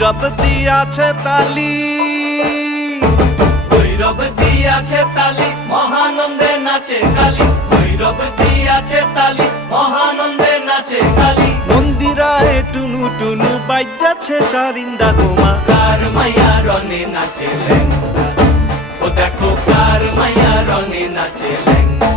ভৈরব দিয়াছে তালি, ভৈরব দিয়াছে তালি, মহানন্দে নাচে কালী। ভৈরব দিয়াছে তালি, মহানন্দে নাচে কালী। মন্দিরায় টুনু টুনু বাজ্যাছে সারিন্দা গোমা। কার মাইয়া রনে নাচে ল্যাংটা, ও দেখো কার মাইয়া রনে নাচে ল্যাংটা।